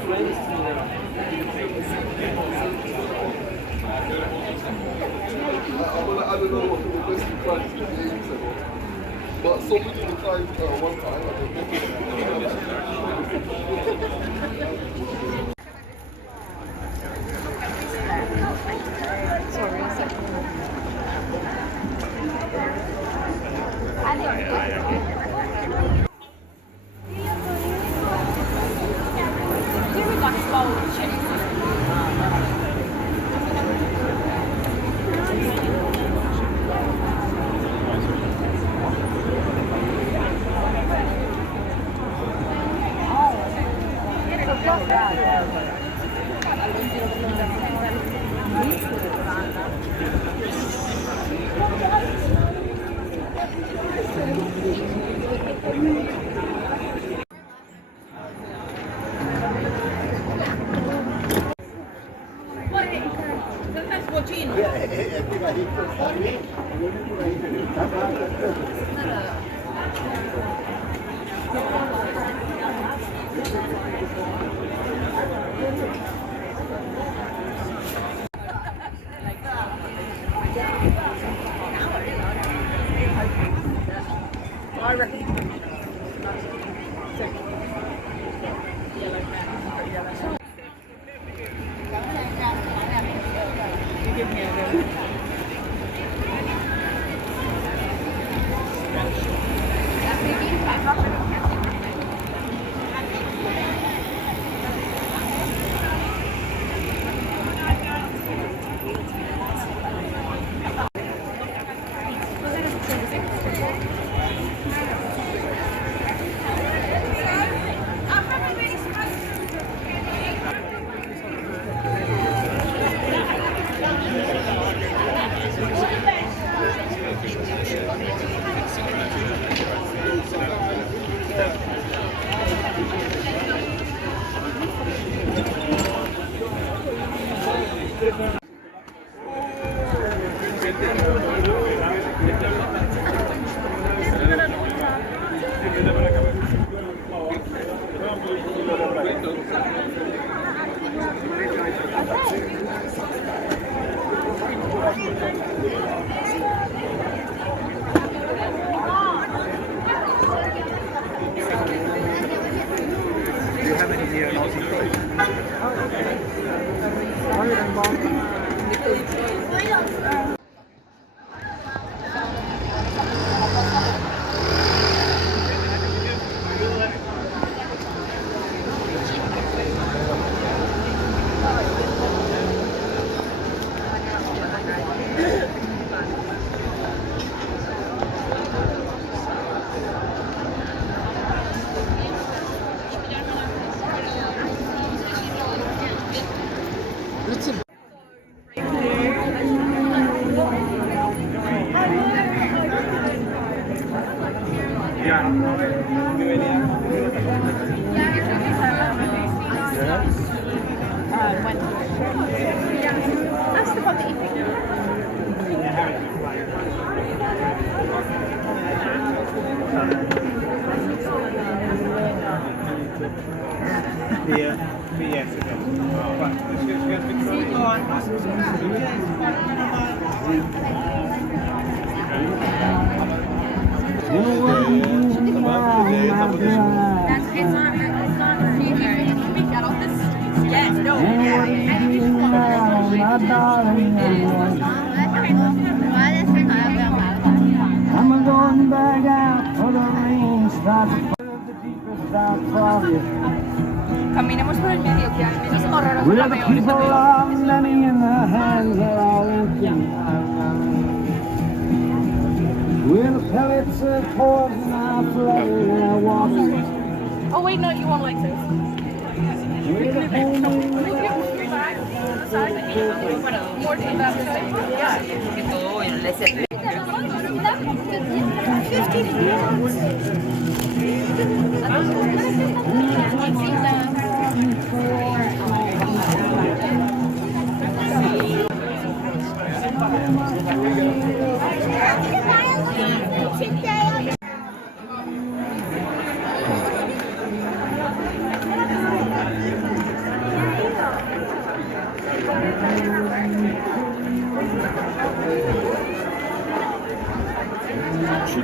I don't know what the best price is games and all. But so many of the time, one time, I Sorry, a second. I reckon. You give me a go. That's the one that you think. Yes, it Yes, no, yeah. I'm going back out for the rain starts the deepest out for you. Caminemos por el medio, que al menos ahorrar We're la the peor. people of many and the hands are all empty. We're the pellets of poison our blood and our water. Oh wait, no, you won't like this. We're the homely More than that. Yeah. 15 minutes.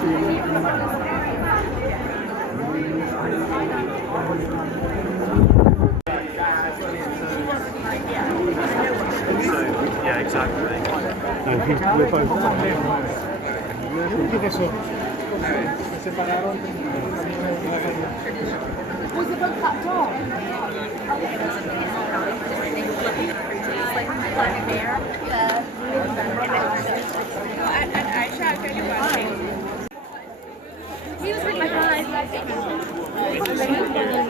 Yeah, exactly. We're both. ¿Qué pasó? Se separaron. Was the boat cut off? He was with my guys.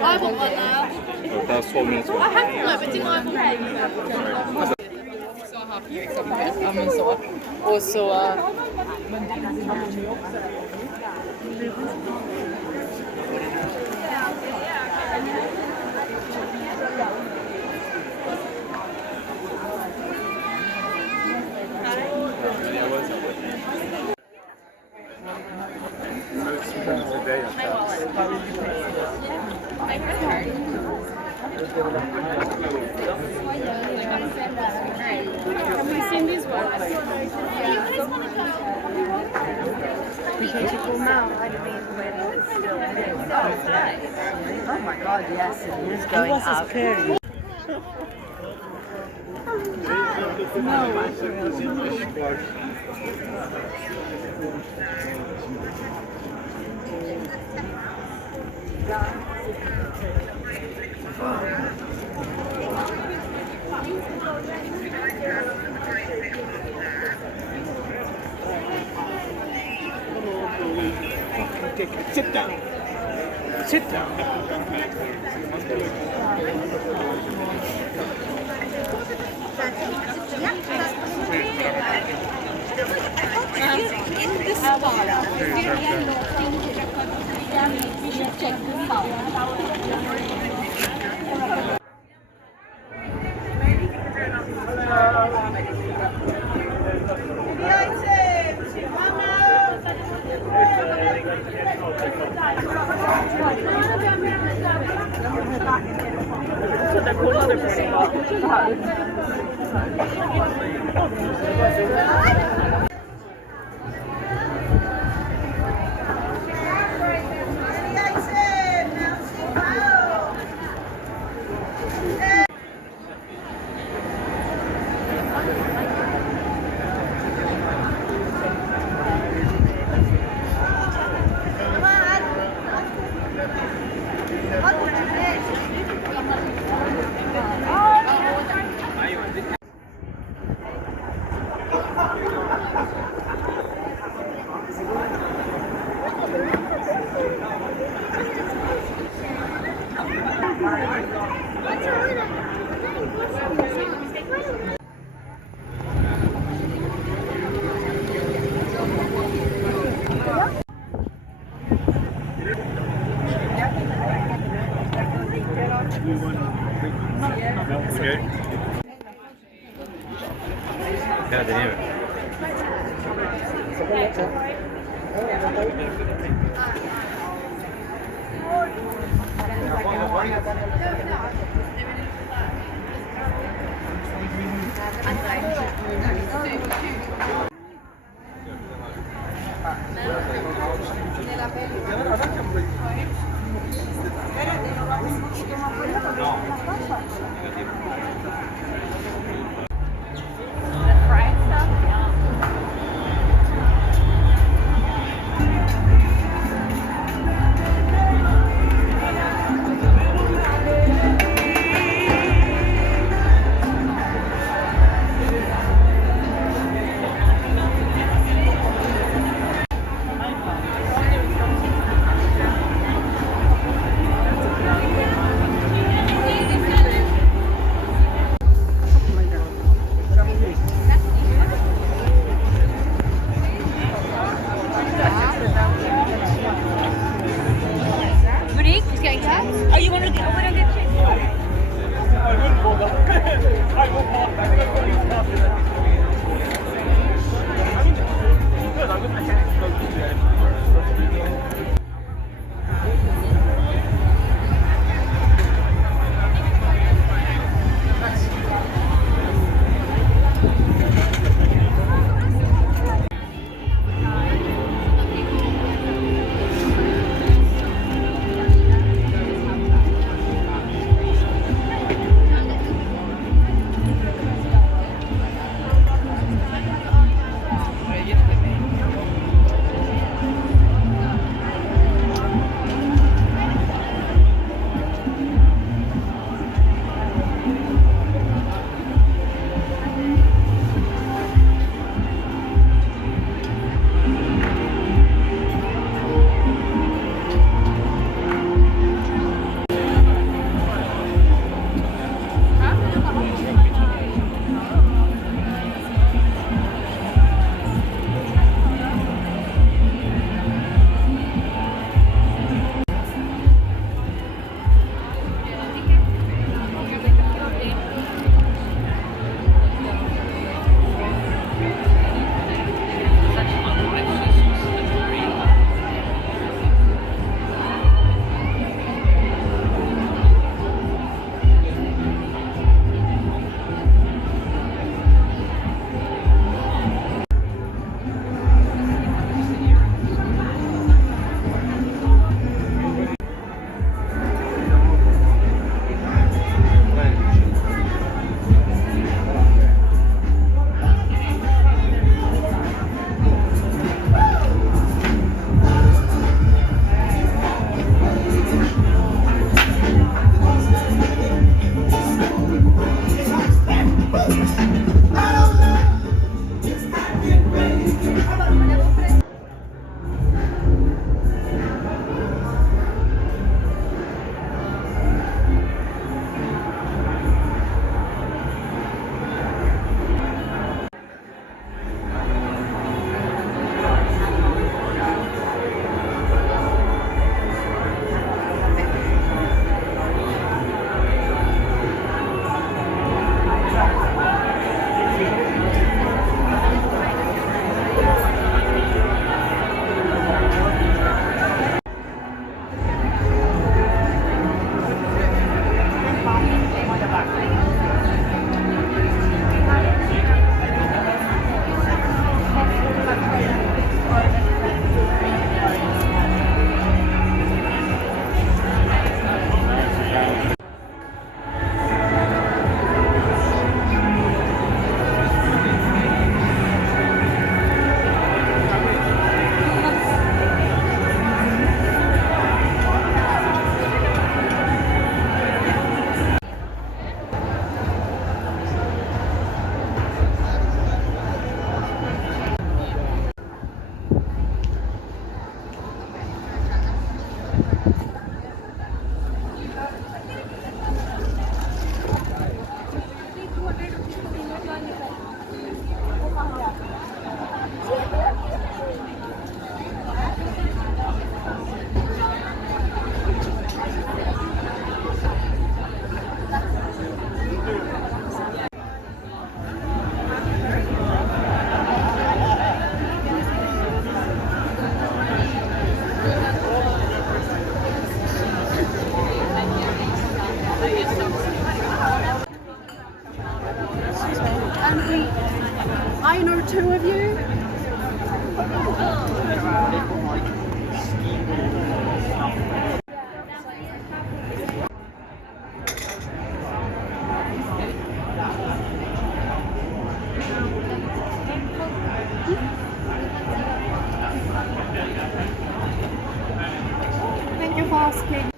I want one now. That was 4 minutes. I had one, but didn't I have Och så Have we seen these ones? oh my god, yes, it is going up. Sit down. Sit down. In this spot, if you are looking, you should check this out. Ja, deneyelim. I know two of you. Thank you for asking.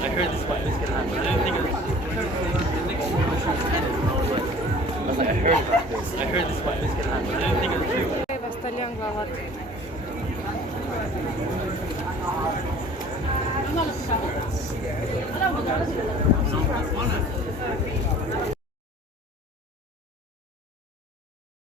I heard this fight was gonna happen. I didn't think it was. I was like, I heard about this. I heard this fight was gonna happen. I didn't think it was true. Vasta liian kõva.